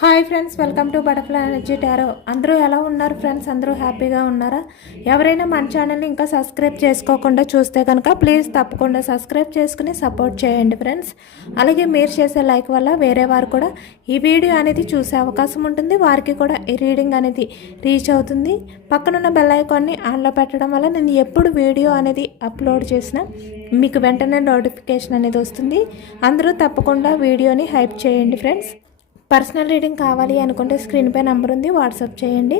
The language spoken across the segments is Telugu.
Hi friends, welcome to butterfly energy tarot. అందరూ ఎలా ఉన్నారు ఫ్రెండ్స్? అందరూ హ్యాపీగా ఉన్నారా? ఎవరైనా మన ఛానల్ని ఇంకా సబ్స్క్రైబ్ చేసుకోకుండా చూస్తే కనుక ప్లీజ్ తప్పకుండా సబ్స్క్రైబ్ చేసుకుని సపోర్ట్ చేయండి ఫ్రెండ్స్. అలాగే మీరు చేసే లైక్ వల్ల వేరే వారు కూడా ఈ వీడియో అనేది చూసే అవకాశం ఉంటుంది. వారికి కూడా ఈ రీడింగ్ అనేది రీచ్ అవుతుంది. పక్కనున్న బెల్ ఐకాన్ని ఆన్లో పెట్టడం వల్ల నేను ఎప్పుడు వీడియో అనేది అప్లోడ్ చేసినా మీకు వెంటనే నోటిఫికేషన్ అనేది వస్తుంది. అందరూ తప్పకుండా వీడియోని హైప్ చేయండి ఫ్రెండ్స్. పర్సనల్ రీడింగ్ కావాలి అనుకుంటే స్క్రీన్పై నెంబర్ ఉంది, వాట్సాప్ చేయండి.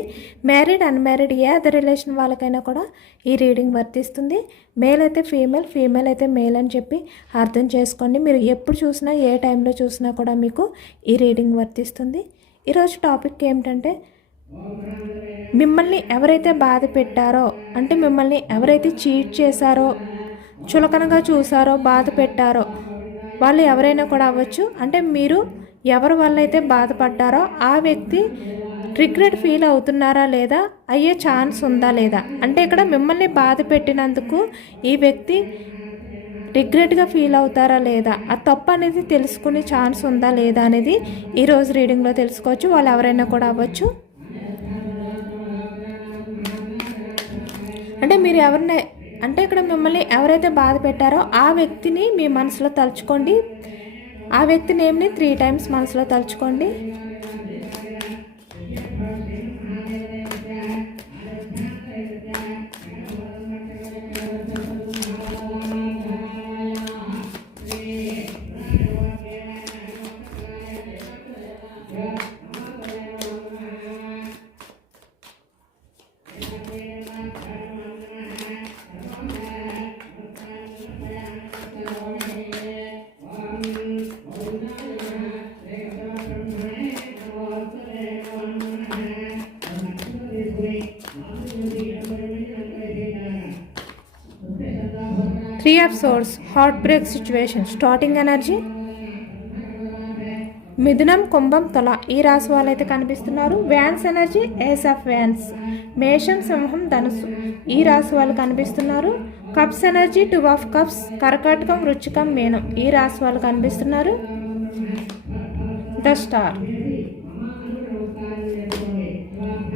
మ్యారీడ్ అన్మ్యారీడ్ ఏ అదర్ రిలేషన్ వాళ్ళకైనా కూడా ఈ రీడింగ్ వర్తిస్తుంది. మేల్ అయితే ఫీమేల్, ఫీమేల్ అయితే మేల్ అని చెప్పి అర్థం చేసుకోండి. మీరు ఎప్పుడు చూసినా ఏ టైంలో చూసినా కూడా మీకు ఈ రీడింగ్ వర్తిస్తుంది. ఈరోజు టాపిక్ ఏమిటంటే, మిమ్మల్ని ఎవరైతే బాధ పెట్టారో, అంటే మిమ్మల్ని ఎవరైతే చీట్ చేశారో, చులకనగా చూసారో, బాధ పెట్టారో వాళ్ళు ఎవరైనా కూడా అవ్వచ్చు. అంటే మీరు ఎవరి వల్ల అయితే బాధపడ్డారో ఆ వ్యక్తి రిగ్రెట్ ఫీల్ అవుతున్నారా లేదా, అయ్యే ఛాన్స్ ఉందా లేదా, అంటే ఇక్కడ మిమ్మల్ని బాధ పెట్టినందుకు ఈ వ్యక్తి రిగ్రెట్గా ఫీల్ అవుతారా లేదా, ఆ తప్పు అనేది తెలుసుకునే ఛాన్స్ ఉందా లేదా అనేది ఈరోజు రీడింగ్లో తెలుసుకోవచ్చు. వాళ్ళు ఎవరైనా కూడా అవ్వచ్చు. అంటే మీరు ఎవరిని, అంటే ఇక్కడ మిమ్మల్ని ఎవరైతే బాధ పెట్టారో ఆ వ్యక్తిని మీ మనసులో తలుచుకోండి. ఆ వ్యక్తి నేమ్ని 3 times మనసులో తలుచుకోండి. Three of Swords, heartbreak situation, starting energy. మిథునం, కుంభం, తుల ఈ రాశి వాళ్ళైతే కనిపిస్తున్నారు. Wands energy, ace of wands. మేషం, సింహం, ధనుసు ఈ రాశి వాళ్ళు కనిపిస్తున్నారు. Cups energy, 2 of cups. కర్కాటకం, వృశ్చికం, మీనం ఈ రాశి వాళ్ళు కనిపిస్తున్నారు. The star.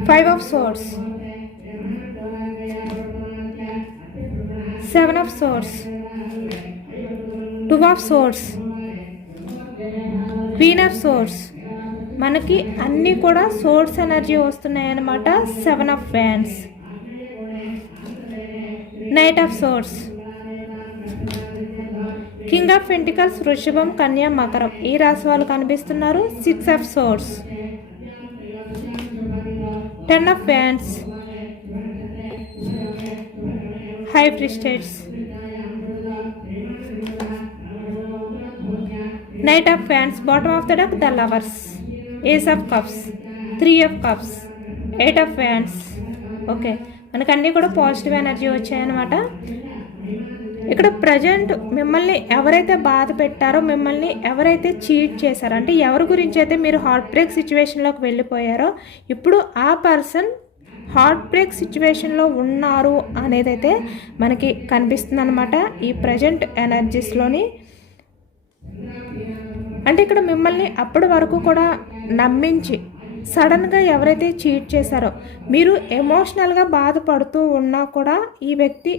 5 of Swords, 7 of Swords, 2 of Swords, Queen of Swords. మనకి అన్నీ కూడా సోర్స్ ఎనర్జీ వస్తున్నాయి అన్నమాట. 7 of Wands, Knight of Swords, King of Pentacles, వృషభం, కన్య, మకరం ఈ రాశి వాళ్ళు కనిపిస్తున్నారు. 6 of Swords, 10 of Wands, High Priestess, Knight of Wands. Bottom of the deck, the Lovers, Ace of Cups, 3 of Cups, 8 of Wands. Okay, మనకు అన్నీ కూడా పాజిటివ్ ఎనర్జీ వచ్చాయన్నమాట. ఇక్కడ ప్రజెంట్ మిమ్మల్ని ఎవరైతే బాధ పెట్టారో, మిమ్మల్ని ఎవరైతే చీట్ చేశారో, అంటే ఎవరి గురించి అయితే మీరు హార్ట్ బ్రేక్ సిచ్యువేషన్లోకి వెళ్ళిపోయారో, ఇప్పుడు ఆ పర్సన్ హార్ట్ బ్రేక్ సిచ్యువేషన్లో ఉన్నారు అనేదైతే మనకి కనిపిస్తుంది అనమాట ఈ ప్రజెంట్ ఎనర్జీస్లోని. అంటే ఇక్కడ మిమ్మల్ని అప్పటి వరకు కూడా నమ్మించి సడన్గా ఎవరైతే చీట్ చేశారో, మీరు ఎమోషనల్గా బాధపడుతూ ఉన్నా కూడా ఈ వ్యక్తి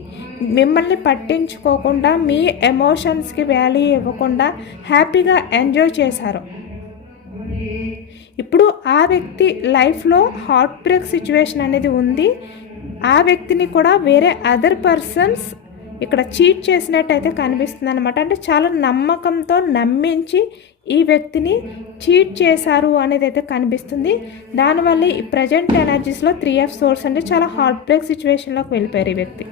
మిమ్మల్ని పట్టించుకోకుండా, మీ ఎమోషన్స్కి వాల్యూ ఇవ్వకుండా హ్యాపీగా ఎంజాయ్ చేశారు. ఇప్పుడు ఆ వ్యక్తి లైఫ్లో హార్ట్ బ్రేక్ సిచ్యువేషన్ అనేది ఉంది. ఆ వ్యక్తిని కూడా వేరే అదర్ పర్సన్స్ ఇక్కడ చీట్ చేసినట్టయితే కనిపిస్తుంది అనమాట. అంటే చాలా నమ్మకంతో నమ్మించి ఈ వ్యక్తిని చీట్ చేశారు అనేది అయితే కనిపిస్తుంది. దానివల్ల ఈ ప్రజెంట్ ఎనర్జీస్లో 3 of Swords అంటే చాలా హార్ట్ బ్రేక్ సిచ్యువేషన్లోకి వెళ్ళిపోయారు ఈ వ్యక్తి.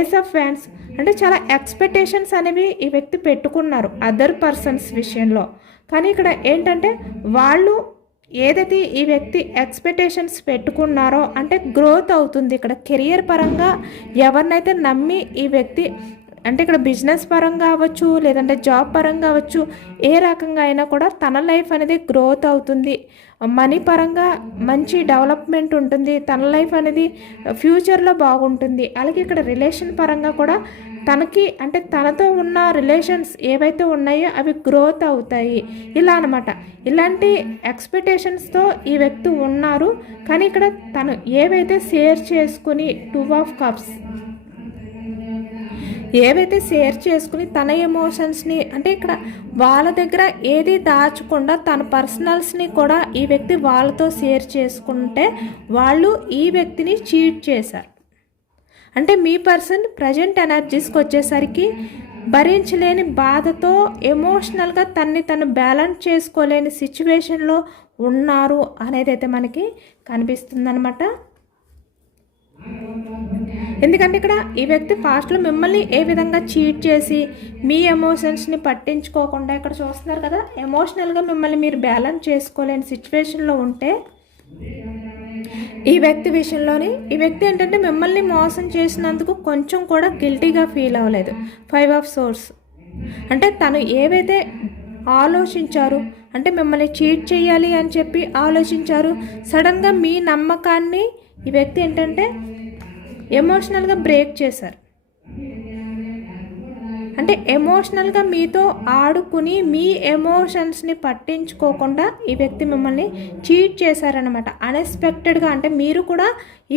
ఏస్ ఆఫ్ వ్యాన్స్ అంటే చాలా ఎక్స్పెక్టేషన్స్ అనేవి ఈ వ్యక్తి పెట్టుకున్నారు అదర్ పర్సన్స్ విషయంలో. కానీ ఇక్కడ ఏంటంటే వాళ్ళు ఏదైతే ఈ వ్యక్తి ఎక్స్పెక్టేషన్స్ పెట్టుకున్నారో, అంటే గ్రోత్ అవుతుంది ఇక్కడ కెరియర్ పరంగా. ఎవరినైతే నమ్మి ఈ వ్యక్తి, అంటే ఇక్కడ బిజినెస్ పరంగా అవ్వచ్చు, లేదంటే జాబ్ పరంగా అవ్వచ్చు, ఏ రకంగా అయినా కూడా తన లైఫ్ అనేది గ్రోత్ అవుతుంది. మనీ పరంగా మంచి డెవలప్మెంట్ ఉంటుంది. తన లైఫ్ అనేది ఫ్యూచర్లో బాగుంటుంది. అలాగే ఇక్కడ రిలేషన్ పరంగా కూడా తనకి అంటే తనతో ఉన్న రిలేషన్స్ ఏవైతే ఉన్నాయో అవి గ్రోత్ అవుతాయి ఇలా అనమాట. ఇలాంటి ఎక్స్పెక్టేషన్స్తో ఈ వ్యక్తి ఉన్నారు. కానీ ఇక్కడ తను ఏవైతే షేర్ చేసుకుని 2 ఆఫ్ కప్స్ ఏవైతే షేర్ చేసుకుని తన ఎమోషన్స్ని అంటే ఇక్కడ వాళ్ళ దగ్గర ఏది దాచకుండా తన పర్సనల్స్ని కూడా ఈ వ్యక్తి వాళ్ళతో షేర్ చేసుకుంటే వాళ్ళు ఈ వ్యక్తిని చీట్ చేశారు. అంటే మీ పర్సన్ ప్రజెంట్ ఎనర్జీస్కి వచ్చేసరికి భరించలేని బాధతో ఎమోషనల్గా తను బ్యాలెన్స్ చేసుకోలేని సిచ్యువేషన్లో ఉన్నారు అనేది అయితే మనకి కనిపిస్తుందన్నమాట. ఎందుకంటే ఇక్కడ ఈ వ్యక్తి పాస్ట్లో మిమ్మల్ని ఏ విధంగా చీట్ చేసి మీ ఎమోషన్స్ని పట్టించుకోకుండా ఇక్కడ చూస్తున్నారు కదా, ఎమోషనల్గా మిమ్మల్ని మీరు బ్యాలెన్స్ చేసుకోలేని సిచ్యువేషన్లో ఉంటే ఈ వ్యక్తి విషయంలోని ఈ వ్యక్తి ఏంటంటే మిమ్మల్ని మోసం చేసినందుకు కొంచెం కూడా గిల్టీగా ఫీల్ అవ్వలేదు. 5 ఆఫ్ సోర్స్ అంటే తను ఏవైతే ఆలోచించారు అంటే మిమ్మల్ని చీట్ చేయాలి అని చెప్పి ఆలోచించారు. సడన్గా మీ నమ్మకాన్ని ఈ వ్యక్తి ఏంటంటే ఎమోషనల్గా బ్రేక్ చేశారు. అంటే ఎమోషనల్గా మీతో ఆడుకుని మీ ఎమోషన్స్ని పట్టించుకోకుండా ఈ వ్యక్తి మిమ్మల్ని చీట్ చేశారనమాట అన్ఎక్స్పెక్టెడ్గా. అంటే మీరు కూడా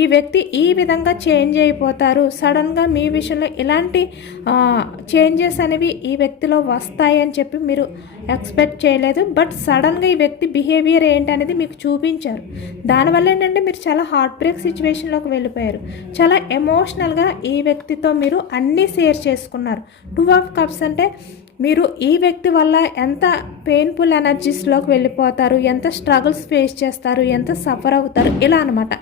ఈ వ్యక్తి ఈ విధంగా చేంజ్ అయిపోతారు, సడన్గా మీ విషయంలో ఇలాంటి చేంజెస్ అనేవి ఈ వ్యక్తిలో వస్తాయి అని చెప్పి మీరు ఎక్స్పెక్ట్ చేయలేదు. బట్ సడన్గా ఈ వ్యక్తి బిహేవియర్ ఏంటి అనేది మీకు చూపించారు. దానివల్ల ఏంటంటే మీరు చాలా హార్ట్ బ్రేక్ సిచ్యువేషన్లోకి వెళ్ళిపోయారు. చాలా ఎమోషనల్గా ఈ వ్యక్తితో మీరు అన్నీ షేర్ చేసుకున్నారు. 2 ఆఫ్ కప్స్ అంటే మీరు ఈ వ్యక్తి వల్ల ఎంత పెయిన్ఫుల్ ఎనర్జీస్లోకి వెళ్ళిపోతారు, ఎంత స్ట్రగుల్స్ ఫేస్ చేస్తారు, ఎంత సఫర్ అవుతారు ఇలా అనమాట.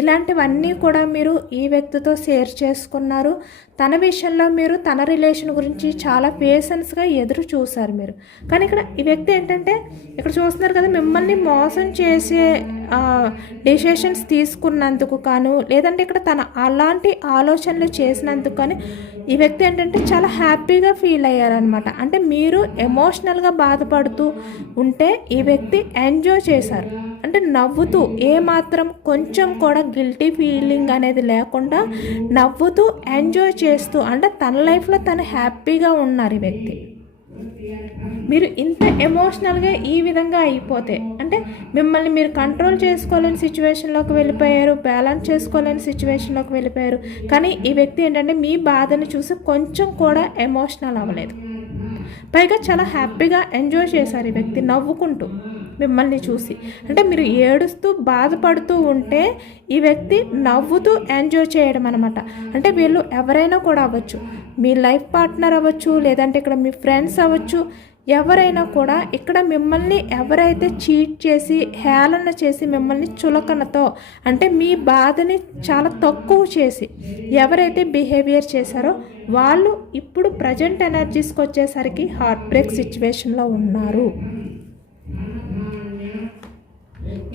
ఇలాంటివన్నీ కూడా మీరు ఈ వ్యక్తితో షేర్ చేసుకున్నారు. తన విషయంలో మీరు తన రిలేషన్ గురించి చాలా పేషెన్స్గా ఎదురు చూశారు మీరు. కానీ ఇక్కడ ఈ వ్యక్తి ఏంటంటే ఇక్కడ చూస్తున్నారు కదా, మిమ్మల్ని మోసం చేసే డెసిషన్స్ తీసుకున్నందుకు కాను లేదంటే ఇక్కడ తన అలాంటి ఆలోచనలు చేసినందుకు కానీ ఈ వ్యక్తి ఏంటంటే చాలా హ్యాపీగా ఫీల్ అయ్యారనమాట. అంటే మీరు ఎమోషనల్గా బాధపడుతూ ఉంటే ఈ వ్యక్తి ఎంజాయ్ చేశారు. అంటే నవ్వుతూ ఏమాత్రం కొంచెం కూడా గిల్టీ ఫీలింగ్ అనేది లేకుండా నవ్వుతూ ఎంజాయ్ చేస్తూ అంటే తన లైఫ్లో తను హ్యాపీగా ఉన్నారు ఈ వ్యక్తి. మీరు ఇంత ఎమోషనల్గా ఈ విధంగా అయిపోతే అంటే మిమ్మల్ని మీరు కంట్రోల్ చేసుకోలేని సిచ్యువేషన్లోకి వెళ్ళిపోయారు, బ్యాలెన్స్ చేసుకోలేని సిచ్యువేషన్లోకి వెళ్ళిపోయారు. కానీ ఈ వ్యక్తి ఏంటంటే మీ బాధని చూసి కొంచెం కూడా ఎమోషనల్ అవ్వలేదు. పైగా చాలా హ్యాపీగా ఎంజాయ్ చేశారు ఈ వ్యక్తి నవ్వుకుంటూ మిమ్మల్ని చూసి. అంటే మీరు ఏడుస్తూ బాధపడుతూ ఉంటే ఈ వ్యక్తి నవ్వుతూ ఎంజాయ్ చేయడం అనమాట. అంటే వీళ్ళు ఎవరైనా కూడా అవ్వచ్చు, మీ లైఫ్ పార్ట్నర్ అవ్వచ్చు, లేదంటే ఇక్కడ మీ ఫ్రెండ్స్ అవ్వచ్చు, ఎవరైనా కూడా ఇక్కడ మిమ్మల్ని ఎవరైతే చీట్ చేసి హేళన చేసి మిమ్మల్ని చులకనతో అంటే మీ బాధని చాలా తక్కువ చేసి ఎవరైతే బిహేవియర్ చేశారో వాళ్ళు ఇప్పుడు ప్రజెంట్ ఎనర్జీస్కి వచ్చేసరికి హార్ట్ బ్రేక్ సిచ్యువేషన్లో ఉన్నారు.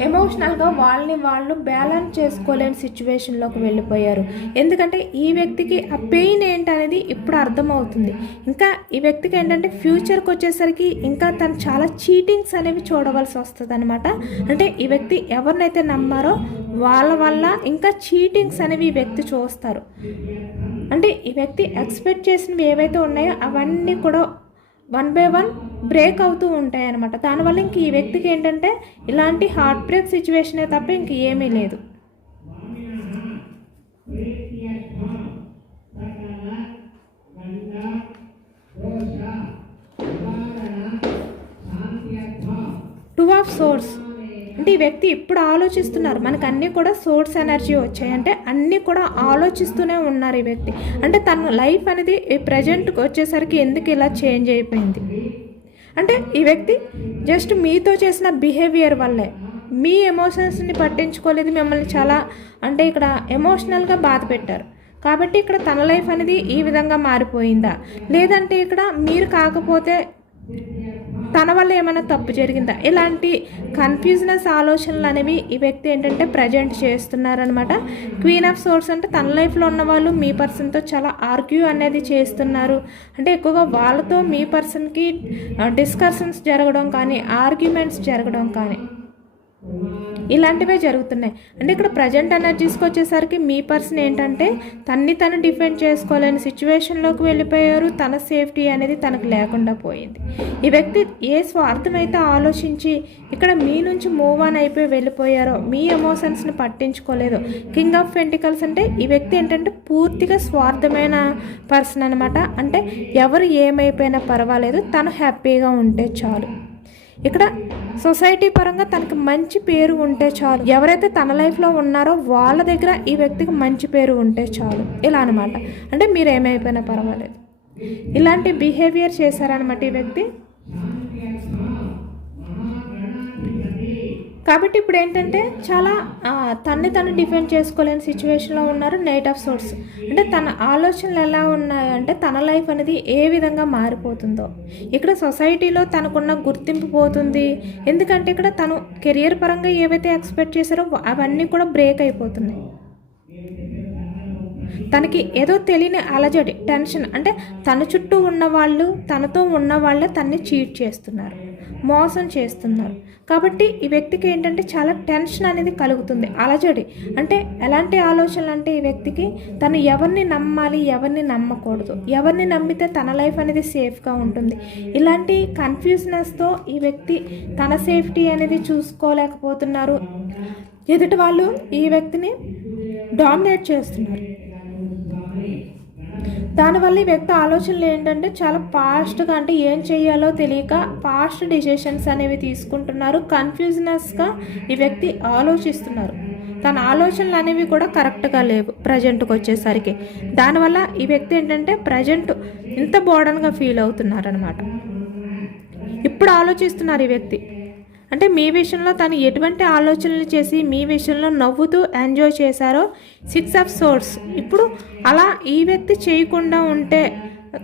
ఎమోషనల్గా వాళ్ళని వాళ్ళు బ్యాలెన్స్ చేసుకోలేని సిచ్యువేషన్లోకి వెళ్ళిపోయారు. ఎందుకంటే ఈ వ్యక్తికి ఆ పెయిన్ ఏంటనేది ఇప్పుడు అర్థమవుతుంది. ఇంకా ఈ వ్యక్తికి ఏంటంటే ఫ్యూచర్కి వచ్చేసరికి ఇంకా తను చాలా చీటింగ్స్ అనేవి చూడవలసి వస్తుంది అనమాట. అంటే ఈ వ్యక్తి ఎవరినైతే నమ్మారో వాళ్ళ వల్ల ఇంకా చీటింగ్స్ అనేవి ఈ వ్యక్తి చూస్తారు. అంటే ఈ వ్యక్తి ఎక్స్పెక్ట్ చేసినవి ఏవైతే ఉన్నాయో అవన్నీ కూడా 1 by 1 బ్రేక్ అవుతూ ఉంటాయి అన్నమాట. దానివల్ల ఇంక ఈ వ్యక్తికి ఏంటంటే ఇలాంటి హార్ట్ బ్రేక్ సిచ్యువేషనే తప్ప ఇంక ఏమీ లేదు. టూ ఆఫ్ సోర్స్ అంటే ఈ వ్యక్తి ఇప్పుడు ఆలోచిస్తున్నారు. మనకు అన్నీ కూడా సోర్స్ ఎనర్జీ వచ్చాయి అంటే అన్నీ కూడా ఆలోచిస్తూనే ఉన్నారు ఈ వ్యక్తి. అంటే తన లైఫ్ అనేది ప్రజెంట్కి వచ్చేసరికి ఎందుకు ఇలా చేంజ్ అయిపోయింది అంటే ఈ వ్యక్తి జస్ట్ మీతో చేసిన బిహేవియర్ వల్లే మీ ఎమోషన్స్ని పట్టించుకోలేదు, మిమ్మల్ని చాలా అంటే ఇక్కడ ఎమోషనల్గా బాధ పెట్టారు. కాబట్టి ఇక్కడ తన లైఫ్ అనేది ఈ విధంగా మారిపోయిందా, లేదంటే ఇక్కడ మీరు కాకపోతే తన వల్ల ఏమైనా తప్పు జరిగిందా, ఇలాంటి కన్ఫ్యూజనెస్ ఆలోచనలు అనేవి ఈ వ్యక్తి ఏంటంటే ప్రజెంట్ చేస్తున్నారనమాట. క్వీన్ ఆఫ్ సోర్స్ అంటే తన లైఫ్లో ఉన్న వాళ్ళు మీ పర్సన్తో చాలా ఆర్గ్యూ అనేది చేస్తున్నారు. అంటే ఎక్కువగా వాళ్ళతో మీ పర్సన్కి డిస్కషన్స్ జరగడం కానీ ఆర్గ్యుమెంట్స్ జరగడం కానీ ఇలాంటివే జరుగుతున్నాయి. అంటే ఇక్కడ ప్రజెంట్ ఎనర్జీస్కి వచ్చేసరికి మీ పర్సన్ ఏంటంటే తను డిఫెండ్ చేసుకోలేని సిచ్యువేషన్లోకి వెళ్ళిపోయారు. తన సేఫ్టీ అనేది తనకు లేకుండా పోయింది. ఈ వ్యక్తి ఏ స్వార్థమైతే ఆలోచించి ఇక్కడ మీ నుంచి మూవ్ ఆన్ అయిపోయి వెళ్ళిపోయారో, మీ ఎమోషన్స్ని పట్టించుకోలేదు. కింగ్ ఆఫ్ పెంటికల్స్ అంటే ఈ వ్యక్తి ఏంటంటే పూర్తిగా స్వార్థమైన పర్సన్ అనమాట. అంటే ఎవరు ఏమైపోయినా పర్వాలేదు, తను హ్యాపీగా ఉంటే చాలు. ఇక్కడ సొసైటీ పరంగా తనకి మంచి పేరు ఉంటే చాలు. ఎవరైతే తన లైఫ్లో ఉన్నారో వాళ్ళ దగ్గర ఈ వ్యక్తికి మంచి పేరు ఉంటే చాలు. ఇలా అనమాట. అంటే మీరు ఏమైపోయినా పర్వాలేదు, ఇలాంటి బిహేవియర్ చేశారనమాట ఈ వ్యక్తి. కాబట్టి ఇప్పుడు ఏంటంటే చాలా తను డిఫెండ్ చేసుకోలేని సిచ్యువేషన్లో ఉన్నారు. నైట్ ఆఫ్ సోర్స్ అంటే తన ఆలోచనలు ఎలా ఉన్నాయంటే తన లైఫ్ అనేది ఏ విధంగా మారిపోతుందో. ఇక్కడ సొసైటీలో తనకున్న గుర్తింపు పోతుంది. ఎందుకంటే ఇక్కడ తను కెరియర్ పరంగా ఏవైతే ఎక్స్పెక్ట్ చేశారో అవన్నీ కూడా బ్రేక్ అయిపోతున్నాయి. తనకి ఏదో తెలియని అలజడి, టెన్షన్. అంటే తన చుట్టూ ఉన్నవాళ్ళు, తనతో ఉన్నవాళ్ళే తన్ని చీట్ చేస్తున్నారు, మోసం చేస్తున్నారు. కాబట్టి ఈ వ్యక్తికి ఏంటంటే చాలా టెన్షన్ అనేది కలుగుతుంది, అలజడి. అంటే ఎలాంటి ఆలోచనలు అంటే ఈ వ్యక్తికి తను ఎవరిని నమ్మాలి, ఎవరిని నమ్మకూడదు, ఎవరిని నమ్మితే తన లైఫ్ అనేది సేఫ్గా ఉంటుంది. ఇలాంటి కన్ఫ్యూజనెస్తో ఈ వ్యక్తి తన సేఫ్టీ అనేది చూసుకోలేకపోతున్నారు. ఎదుటి వాళ్ళు ఈ వ్యక్తిని డామినేట్ చేస్తున్నారు. దానివల్ల ఈ వ్యక్తి ఆలోచనలు ఏంటంటే చాలా ఫాస్ట్గా, అంటే ఏం చేయాలో తెలియక ఫాస్ట్ డిసిషన్స్ అనేవి తీసుకుంటున్నారు. కన్ఫ్యూజనెస్గా ఈ వ్యక్తి ఆలోచిస్తున్నారు. తన ఆలోచనలు అనేవి కూడా కరెక్ట్గా లేవు ప్రజెంట్కి వచ్చేసరికి. దానివల్ల ఈ వ్యక్తి ఏంటంటే ప్రజెంట్ ఇంత బోర్డన్గా ఫీల్ అవుతున్నారనమాట. ఇప్పుడు ఆలోచిస్తున్నారు ఈ వ్యక్తి. అంటే మీ విషయంలో తను ఎటువంటి ఆలోచనలు చేసి మీ విషయంలో నవ్వుతూ ఎంజాయ్ చేశారో 6 ఆఫ్ సోర్స్. ఇప్పుడు అలా ఈ వ్యక్తి చేయకుండా ఉంటే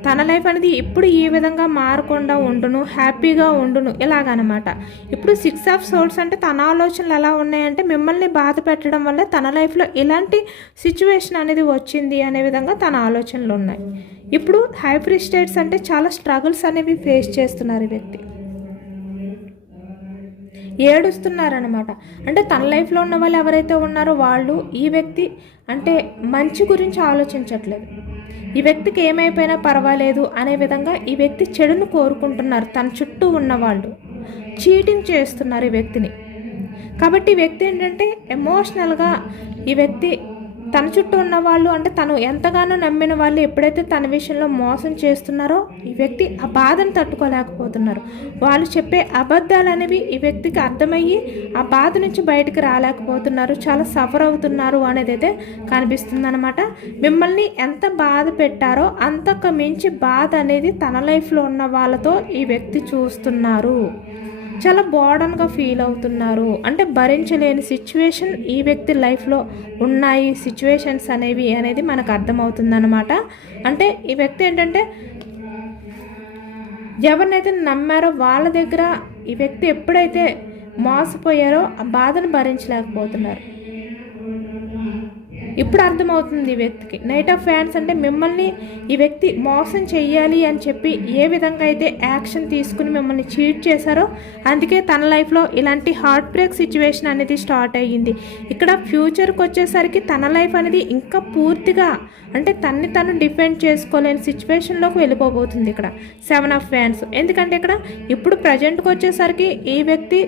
తన లైఫ్ అనేది ఇప్పుడు ఈ విధంగా మారకుండా ఉండును, హ్యాపీగా ఉండును, ఇలాగనమాట. ఇప్పుడు 6 ఆఫ్ సోర్స్ అంటే తన ఆలోచనలు ఎలా ఉన్నాయంటే మిమ్మల్ని బాధ పెట్టడం వల్ల తన లైఫ్లో ఇలాంటి సిచ్యువేషన్ అనేది వచ్చింది అనే విధంగా తన ఆలోచనలు ఉన్నాయి. ఇప్పుడు హై ప్రీస్టేట్స్ అంటే చాలా స్ట్రగుల్స్ అనేవి ఫేస్ చేస్తున్నారు ఈ వ్యక్తి. ఏడుస్తున్నారనమాట. అంటే తన లైఫ్లో ఉన్న వాళ్ళు ఎవరైతే ఉన్నారో వాళ్ళు ఈ వ్యక్తి అంటే మంచి గురించి ఆలోచించట్లేదు. ఈ వ్యక్తికి ఏమైపోయినా పర్వాలేదు అనే విధంగా ఈ వ్యక్తి చెడును కోరుకుంటున్నారు. తన చుట్టూ ఉన్నవాళ్ళు చీటింగ్ చేస్తున్నారు ఈ వ్యక్తిని. కాబట్టి ఈ వ్యక్తి ఏంటంటే ఎమోషనల్గా ఈ వ్యక్తి తన చుట్టూ ఉన్న వాళ్ళు, అంటే తను ఎంతగానో నమ్మిన వాళ్ళు ఎప్పుడైతే తన విషయంలో మోసం చేస్తున్నారో ఈ వ్యక్తి ఆ బాధను తట్టుకోలేకపోతున్నారు. వాళ్ళు చెప్పే అబద్ధాలు అనేవి ఈ వ్యక్తికి అర్థమయ్యి ఆ బాధ నుంచి బయటకు రాలేకపోతున్నారు. చాలా సఫర్ అవుతున్నారు అనేది అయితే కనిపిస్తుంది అనమాట. మిమ్మల్ని ఎంత బాధ పెట్టారో అంతకు మించి బాధ అనేది తన లైఫ్లో ఉన్న వాళ్ళతో ఈ వ్యక్తి చూస్తున్నారు. చాలా బోర్డన్గా ఫీల్ అవుతున్నారు. అంటే భరించలేని సిచ్యువేషన్ ఈ వ్యక్తి లైఫ్లో ఉన్నాయి, సిచ్యువేషన్స్ అనేవి అనేది మనకు అర్థమవుతుందన్నమాట. అంటే ఈ వ్యక్తి ఏంటంటే ఎవరినైతే నమ్మారో వాళ్ళ దగ్గర ఈ వ్యక్తి ఎప్పుడైతే మోసపోయారో ఆ బాధను భరించలేకపోతున్నారు. ఇప్పుడు అర్థమవుతుంది ఈ వ్యక్తికి. నైట్ ఆఫ్ ఫ్యాన్స్ అంటే మిమ్మల్ని ఈ వ్యక్తి మోసం చెయ్యాలి అని చెప్పి ఏ విధంగా అయితే యాక్షన్ తీసుకుని మిమ్మల్ని చీట్ చేశారో అందుకే తన లైఫ్లో ఇలాంటి హార్ట్ బ్రేక్ సిచ్యువేషన్ అనేది స్టార్ట్ అయ్యింది. ఇక్కడ ఫ్యూచర్కి వచ్చేసరికి తన లైఫ్ అనేది ఇంకా పూర్తిగా అంటే తను డిఫెండ్ చేసుకోలేని సిచ్యువేషన్లోకి వెళ్ళిపోబోతుంది ఇక్కడ 7 ఆఫ్ ఫ్యాన్స్. ఎందుకంటే ఇక్కడ ఇప్పుడు ప్రజెంట్కి వచ్చేసరికి ఈ వ్యక్తి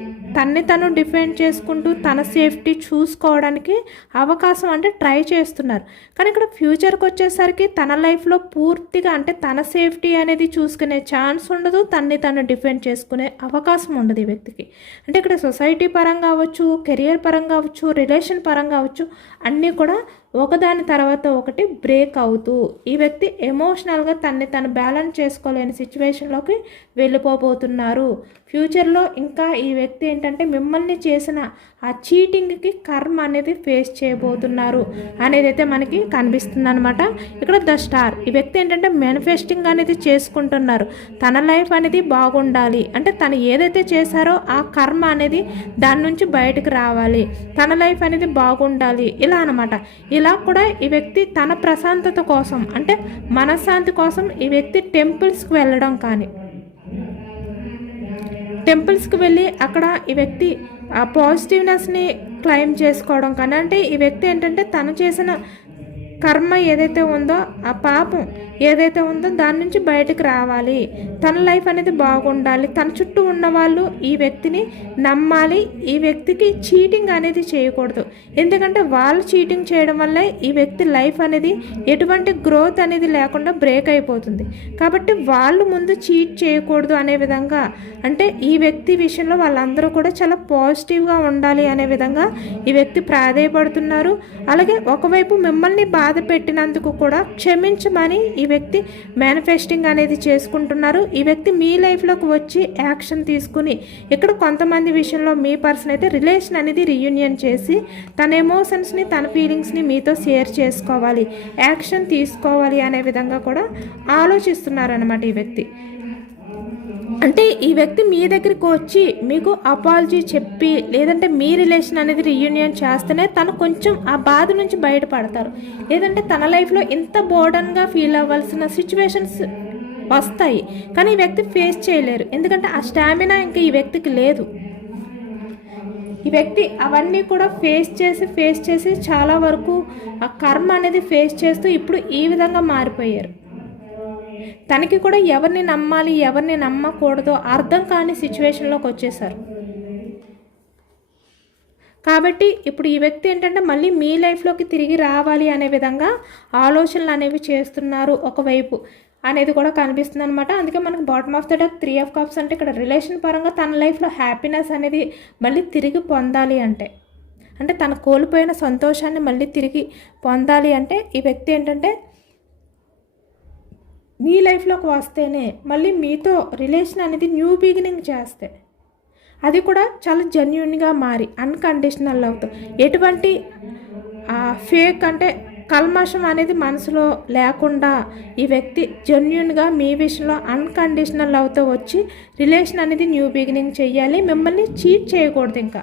తను డిఫెండ్ చేసుకుంటూ తన సేఫ్టీ చూసుకోవడానికి అవకాశం అంటే ట్రై చేస్తున్నారు. కానీ ఇక్కడ ఫ్యూచర్కి వచ్చేసరికి తన లైఫ్లో పూర్తిగా అంటే తన సేఫ్టీ అనేది చూసుకునే ఛాన్స్ ఉండదు, తను డిఫెండ్ చేసుకునే అవకాశం ఉండదు ఈ వ్యక్తికి. అంటే ఇక్కడ సొసైటీ పరంగా అవ్వచ్చు, కెరియర్ పరంగా అవ్వచ్చు, రిలేషన్ పరంగా అవ్వచ్చు, అన్నీ కూడా ఒకదాని తర్వాత ఒకటి బ్రేక్ అవుతూ ఈ వ్యక్తి ఎమోషనల్గా తను బ్యాలెన్స్ చేసుకోలేని సిచ్యువేషన్లోకి వెళ్ళిపోబోతున్నారు. ఫ్యూచర్లో ఇంకా ఈ వ్యక్తి ఏంటంటే మిమ్మల్ని చేసిన ఆ చీటింగ్కి కర్మ అనేది ఫేస్ చేయబోతున్నారు అనేది అయితే మనకి కనిపిస్తుంది అనమాట. ఇక్కడ ద స్టార్ ఈ వ్యక్తి ఏంటంటే మేనిఫెస్టింగ్ అనేది చేసుకుంటున్నారు. తన లైఫ్ అనేది బాగుండాలి అంటే తను ఏదైతే చేశారో ఆ కర్మ అనేది దాని నుంచి బయటకు రావాలి, తన లైఫ్ అనేది బాగుండాలి, ఇలా అనమాట. ఇలా కూడా ఈ వ్యక్తి తన ప్రశాంతత కోసం అంటే మనశ్శాంతి కోసం ఈ వ్యక్తి టెంపుల్స్కి వెళ్ళడం కానీ టెంపుల్స్కి వెళ్ళి అక్కడ ఈ వ్యక్తి ఆ పాజిటివ్నెస్ని క్లెయిమ్ చేసుకోవడం కానీ, అంటే ఈ వ్యక్తి ఏంటంటే తను చేసిన కర్మ ఏదైతే ఉందో, ఆ పాపం ఏదైతే ఉందో దాని నుంచి బయటకు రావాలి, తన లైఫ్ అనేది బాగుండాలి, తన చుట్టూ ఉన్న వాళ్ళు ఈ వ్యక్తిని నమ్మాలి, ఈ వ్యక్తికి చీటింగ్ అనేది చేయకూడదు. ఎందుకంటే వాళ్ళు చీటింగ్ చేయడం వల్ల ఈ వ్యక్తి లైఫ్ అనేది ఎటువంటి గ్రోత్ అనేది లేకుండా బ్రేక్ అయిపోతుంది. కాబట్టి వాళ్ళు ముందు చీట్ చేయకూడదు అనే విధంగా, అంటే ఈ వ్యక్తి విషయంలో వాళ్ళందరూ కూడా చాలా పాజిటివ్గా ఉండాలి అనే విధంగా ఈ వ్యక్తి ప్రాధేయపడుతున్నారు. అలాగే ఒకవైపు మిమ్మల్ని బాధ పెట్టినందుకు కూడా క్షమించమని ఈ వ్యక్తి మేనిఫెస్టింగ్ అనేది చేసుకుంటున్నారు. ఈ వ్యక్తి మీ లైఫ్లోకి వచ్చి యాక్షన్ తీసుకుని, ఇక్కడ కొంతమంది విషయంలో మీ పర్సన్ అయితే రిలేషన్ అనేది రీయూనియన్ చేసి తన ఎమోషన్స్ని, తన ఫీలింగ్స్ని మీతో షేర్ చేసుకోవాలి, యాక్షన్ తీసుకోవాలి అనే విధంగా కూడా ఆలోచిస్తున్నారన్నమాట ఈ వ్యక్తి. అంటే ఈ వ్యక్తి మీ దగ్గరికి వచ్చి మీకు అపాలజీ చెప్పి, లేదంటే మీ రిలేషన్ అనేది రీయూనియన్ చేస్తేనే తను కొంచెం ఆ బాధ నుంచి బయటపడతారు. లేదంటే తన లైఫ్లో ఇంత బోర్డన్గా ఫీల్ అవ్వాల్సిన సిచ్యువేషన్స్ వస్తాయి, కానీ ఈ వ్యక్తి ఫేస్ చేయలేరు. ఎందుకంటే ఆ స్టామినా ఇంకా ఈ వ్యక్తికి లేదు. ఈ వ్యక్తి అవన్నీ కూడా ఫేస్ చేసి చాలా వరకు ఆ కర్మ అనేది ఫేస్ చేస్తూ ఇప్పుడు ఈ విధంగా మారిపోయారు. తనకి కూడా ఎవరిని నమ్మాలి, ఎవరిని నమ్మకూడదో అర్థం కాని సిచ్యువేషన్లోకి వచ్చేసారు. కాబట్టి ఇప్పుడు ఈ వ్యక్తి ఏంటంటే మళ్ళీ మీ లైఫ్లోకి తిరిగి రావాలి అనే విధంగా ఆలోచనలు అనేవి చేస్తున్నారు ఒకవైపు అనేది కూడా కనిపిస్తుంది అనమాట. అందుకే మనకు bottom of the deck 3 of cups అంటే ఇక్కడ రిలేషన్ పరంగా తన లైఫ్లో హ్యాపీనెస్ అనేది మళ్ళీ తిరిగి పొందాలి అంటే తను కోల్పోయిన సంతోషాన్ని మళ్ళీ తిరిగి పొందాలి అంటే ఈ వ్యక్తి ఏంటంటే మీ లైఫ్లోకి వస్తేనే మళ్ళీ మీతో రిలేషన్ అనేది న్యూ బిగినింగ్ చేస్తే, అది కూడా చాలా జెన్యూన్గా మారి అన్కండిషనల్ లవ్తో, ఎటువంటి ఫేక్ అంటే కల్మషం అనేది మనసులో లేకుండా ఈ వ్యక్తి జెన్యూన్గా మీ విషయంలో అన్కండిషనల్ లవ్తో వచ్చి రిలేషన్ అనేది న్యూ బిగినింగ్ చేయాలి, మిమ్మల్ని చీట్ చేయకూడదు. ఇంకా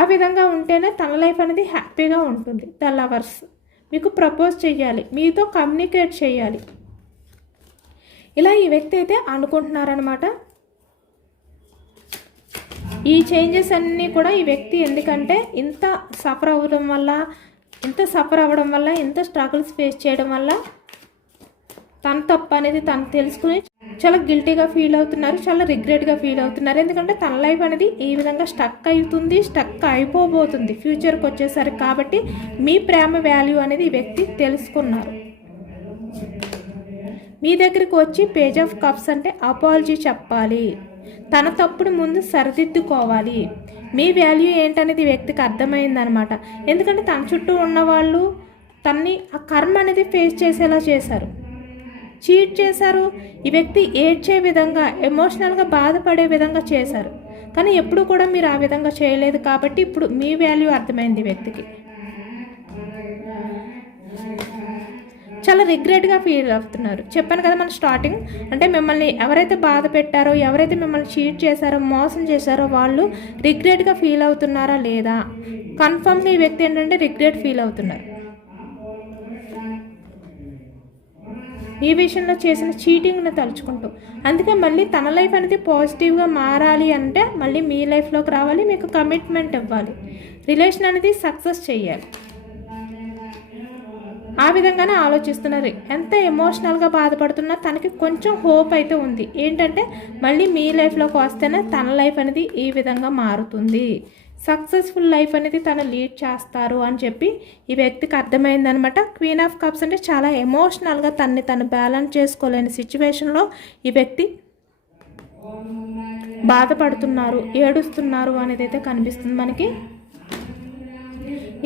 ఆ విధంగా ఉంటేనే తన లైఫ్ అనేది హ్యాపీగా ఉంటుంది. ద లవర్స్ మీకు ప్రపోజ్ చేయాలి, మీతో కమ్యూనికేట్ చేయాలి, ఇలా ఈ వ్యక్తి అయితే అనుకుంటున్నారనమాట. ఈ చేంజెస్ అన్నీ కూడా ఈ వ్యక్తి ఎందుకంటే ఇంత సఫర్ అవ్వడం వల్ల, ఇంత స్ట్రగుల్స్ ఫేస్ చేయడం వల్ల తన తప్పు అనేది తను తెలుసుకుని చాలా గిల్టీగా ఫీల్ అవుతున్నారు, చాలా రిగ్రెట్గా ఫీల్ అవుతున్నారు. ఎందుకంటే తన లైఫ్ అనేది ఈ విధంగా స్టక్ అయిపోబోతుంది ఫ్యూచర్కి వచ్చేసరికి. కాబట్టి మీ ప్రేమ వాల్యూ అనేది ఈ వ్యక్తి తెలుసుకున్నారు. మీ దగ్గరికి వచ్చి పేజ్ ఆఫ్ కప్స్ అంటే అపాలజీ చెప్పాలి, తన తప్పుని ముందు సరిదిద్దుకోవాలి, మీ వాల్యూ ఏంటనేది ఈ వ్యక్తికి అర్థమైందనమాట. ఎందుకంటే తన చుట్టూ ఉన్నవాళ్ళు తన్ని ఆ కర్మ అనేది ఫేస్ చేసేలా చేశారు, చీట్ చేశారు. ఈ వ్యక్తి ఏడ్చే విధంగా, ఎమోషనల్గా బాధపడే విధంగా చేశారు. కానీ ఎప్పుడు కూడా మీరు ఆ విధంగా చేయలేదు. కాబట్టి ఇప్పుడు మీ వాల్యూ అర్థమైంది వ్యక్తికి. చాలా రిగ్రెట్గా ఫీల్ అవుతున్నారు. చెప్పాను కదా మన స్టార్టింగ్, అంటే మిమ్మల్ని ఎవరైతే బాధ పెట్టారో, ఎవరైతే మిమ్మల్ని చీట్ చేశారో, మోసం చేశారో వాళ్ళు రిగ్రెట్గా ఫీల్ అవుతున్నారా లేదా, కన్ఫర్మ్గా ఈ వ్యక్తి ఏంటంటే రిగ్రెట్ ఫీల్ అవుతున్నారు. ఈ విషయంలో చేసిన చీటింగ్ని తలుచుకుంటూ, అందుకే మళ్ళీ తన లైఫ్ అనేది పాజిటివ్గా మారాలి అంటే మళ్ళీ మీ లైఫ్లోకి రావాలి, మీకు కమిట్మెంట్ ఇవ్వాలి, రిలేషన్ అనేది సక్సెస్ చేయాలి. ఆ విధంగానే ఆలోచిస్తున్నారు. ఎంత ఎమోషనల్గా బాధపడుతున్నా తనకి కొంచెం హోప్ అయితే ఉంది. ఏంటంటే మళ్ళీ మీ లైఫ్లోకి వస్తేనే తన లైఫ్ అనేది ఈ విధంగా మారుతుంది, సక్సెస్ఫుల్ లైఫ్ అనేది తను లీడ్ చేస్తారు అని చెప్పి ఈ వ్యక్తికి అర్థమైందనమాట. క్వీన్ ఆఫ్ కప్స్ అంటే చాలా ఎమోషనల్గా తను బ్యాలెన్స్ చేసుకోలేని సిచ్యువేషన్లో ఈ వ్యక్తి బాధపడుతున్నారు, ఏడుస్తున్నారు అనేది అయితే కనిపిస్తుంది మనకి.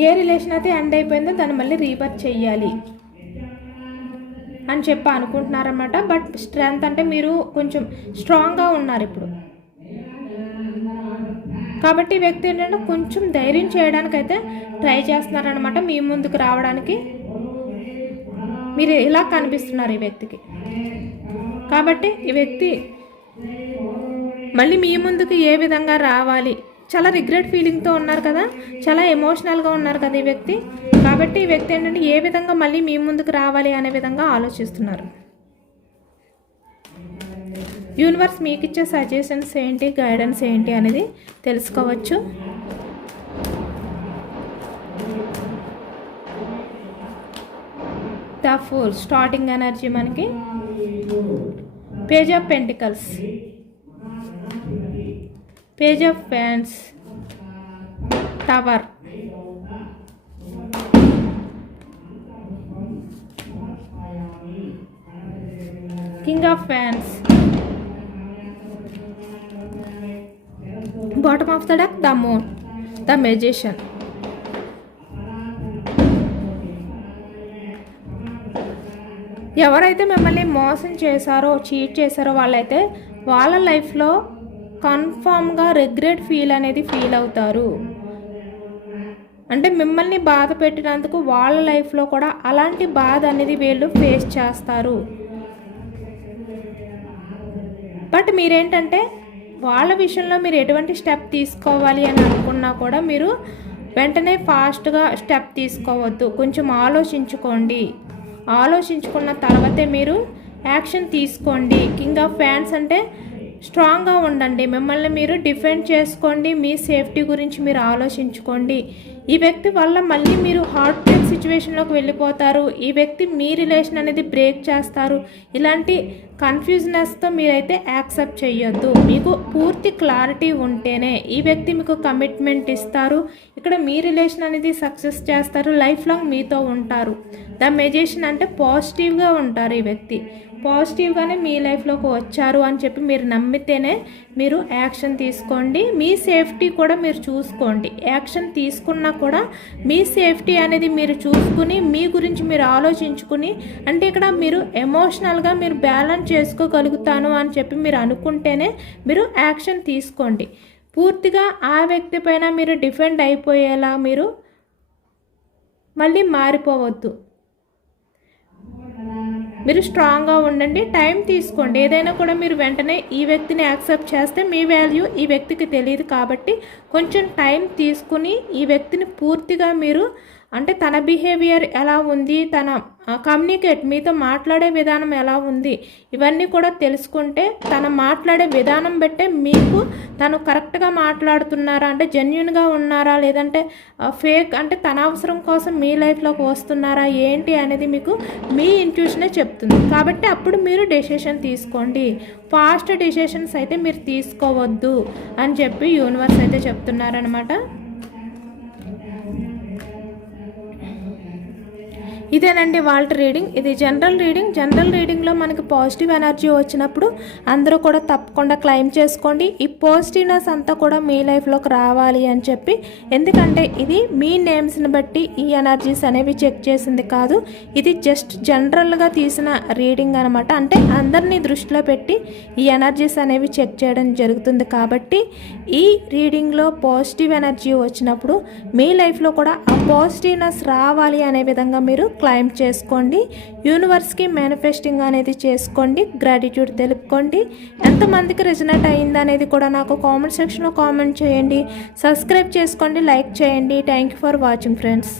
ఏ రిలేషన్ అయితే ఎండ్ అయిపోయిందో దాన్ని మళ్ళీ రీబర్త్ చెయ్యాలి అని చెప్పి అనుకుంటున్నారన్నమాట. బట్ స్ట్రెంగ్త్ అంటే మీరు కొంచెం స్ట్రాంగ్గా ఉన్నారు ఇప్పుడు. కాబట్టి ఈ వ్యక్తి ఏంటంటే కొంచెం ధైర్యం చేయడానికైతే ట్రై చేస్తున్నారనమాట, మీ ముందుకు రావడానికి. మీరు ఇలా కనిపిస్తున్నారు ఈ వ్యక్తికి. కాబట్టి ఈ వ్యక్తి మళ్ళీ మీ ముందుకు ఏ విధంగా రావాలి, చాలా రిగ్రెట్ ఫీలింగ్తో ఉన్నారు కదా, చాలా ఎమోషనల్గా ఉన్నారు కదా ఈ వ్యక్తి. కాబట్టి ఈ వ్యక్తి ఏంటంటే ఏ విధంగా మళ్ళీ మీ ముందుకు రావాలి అనే విధంగా ఆలోచిస్తున్నారు. యూనివర్స్ మీకు ఇచ్చే సజెషన్స్ ఏంటి, గైడెన్స్ ఏంటి అనేది తెలుసుకోవచ్చు. ద ఫూల్ స్టార్టింగ్ ఎనర్జీ మనకి. Page of pentacles, page of fans, tower, king of fans, bottom of the deck the moon, the magician. ఎవరైతే మిమ్మల్ని మోసం చేశారో, చీట్ చేశారో వాళ్ళైతే వాళ్ళ లైఫ్లో కన్ఫామ్గా రిగ్రెట్ ఫీల్ అనేది ఫీల్ అవుతారు. అంటే మిమ్మల్ని బాధ పెట్టినందుకు వాళ్ళ లైఫ్లో కూడా అలాంటి బాధ అనేది వీళ్ళు ఫేస్ చేస్తారు. బట్ మీరేంటంటే వాళ్ళ విషయంలో మీరు ఎటువంటి స్టెప్ తీసుకోవాలి అని అనుకున్నా కూడా మీరు వెంటనే ఫాస్ట్గా స్టెప్ తీసుకోవద్దు. కొంచెం ఆలోచించుకోండి. ఆలోచించుకున్న తర్వాతే మీరు యాక్షన్ తీసుకోండి. కింగ్ ఆఫ్ ఫ్యాన్స్ అంటే స్ట్రాంగ్గా ఉండండి, మిమ్మల్ని మీరు డిఫెండ్ చేసుకోండి, మీ సేఫ్టీ గురించి మీరు ఆలోచించుకోండి. ఈ వ్యక్తి వల్ల మళ్ళీ మీరు హార్ట్ బ్రేక్ సిచ్యువేషన్లోకి వెళ్ళిపోతారు. ఈ వ్యక్తి మీ రిలేషన్ అనేది బ్రేక్ చేస్తారు. ఇలాంటి కన్ఫ్యూజనెస్తో మీరైతే యాక్సెప్ట్ చేయొద్దు. మీకు పూర్తి క్లారిటీ ఉంటేనే ఈ వ్యక్తి మీకు కమిట్మెంట్ ఇస్తారు. ఇక్కడ మీ రిలేషన్ అనేది సక్సెస్ చేస్తారు, లైఫ్ లాంగ్ మీతో ఉంటారు. ద మెజిషియన్ అంటే పాజిటివ్గా ఉంటారు. ఈ వ్యక్తి పాజిటివ్గానే మీ లైఫ్లోకి వచ్చారు అని చెప్పి మీరు నమ్మితేనే మీరు యాక్షన్ తీసుకోండి. మీ సేఫ్టీ కూడా మీరు చూసుకోండి. యాక్షన్ తీసుకున్నా కూడా మీ సేఫ్టీ అనేది మీరు చూసుకుని మీ గురించి మీరు ఆలోచించుకుని, అంటే ఇక్కడ మీరు ఎమోషనల్గా మీరు బ్యాలెన్స్ చేసుకోగలుగుతాను అని చెప్పి మీరు అనుకుంటేనే మీరు యాక్షన్ తీసుకోండి. పూర్తిగా ఆ వ్యక్తి పైన మీరు డిఫెండ్ అయిపోయేలా మీరు మళ్ళీ మారిపోవద్దు. మీరు స్ట్రాంగ్గా ఉండండి, టైం తీసుకోండి. ఏదైనా కూడా మీరు వెంటనే ఈ వ్యక్తిని యాక్సెప్ట్ చేస్తే మీ వాల్యూ ఈ వ్యక్తికి తెలియదు. కాబట్టి కొంచెం టైం తీసుకుని ఈ వ్యక్తిని పూర్తిగా మీరు అంటే తన బిహేవియర్ ఎలా ఉంది, తన కమ్యూనికేట్ మీతో మాట్లాడే విధానం ఎలా ఉంది, ఇవన్నీ కూడా తెలుసుకుంటే తన మాట్లాడే విధానం బట్టే మీకు తను కరెక్ట్గా మాట్లాడుతున్నారా, అంటే జెన్యున్గా ఉన్నారా, లేదంటే ఫేక్ అంటే తన అవసరం కోసం మీ లైఫ్లోకి వస్తున్నారా ఏంటి అనేది మీకు మీ ఇంట్యూషనే చెప్తుంది. కాబట్టి అప్పుడు మీరు డెసిషన్ తీసుకోండి. ఫాస్ట్ డెసిషన్స్ అయితే మీరు తీసుకోవద్దు అని చెప్పి యూనివర్స్ అయితే చెప్తున్నారనమాట. ఇదేనండి వాళ్ళ రీడింగ్. ఇది జనరల్ రీడింగ్. జనరల్ రీడింగ్లో మనకి పాజిటివ్ ఎనర్జీ వచ్చినప్పుడు అందరూ కూడా తప్పకుండా క్లెయిమ్ చేసుకోండి. ఈ పాజిటివ్నెస్ అంతా కూడా మీ లైఫ్లోకి రావాలి అని చెప్పి, ఎందుకంటే ఇది మీ నేమ్స్ని బట్టి ఈ ఎనర్జీస్ అనేవి చెక్ చేసింది కాదు. ఇది జస్ట్ జనరల్గా తీసిన రీడింగ్ అనమాట. అంటే అందరినీ దృష్టిలో పెట్టి ఈ ఎనర్జీస్ అనేవి చెక్ చేయడం జరుగుతుంది. కాబట్టి ఈ రీడింగ్లో పాజిటివ్ ఎనర్జీ వచ్చినప్పుడు మీ లైఫ్లో కూడా ఆ పాజిటివ్నెస్ రావాలి అనే విధంగా మీరు క్లెయిమ్ చేసుకోండి. యూనివర్స్కి మేనిఫెస్టింగ్ అనేది చేసుకోండి. గ్రాటిట్యూడ్ తెలుపుకోండి. ఎంతమందికి రెజనేట్ అయింది అనేది కూడా నాకు కామెంట్ సెక్షన్లో కామెంట్ చేయండి. సబ్స్క్రైబ్ చేసుకోండి, లైక్ చేయండి. Thank you for watching friends.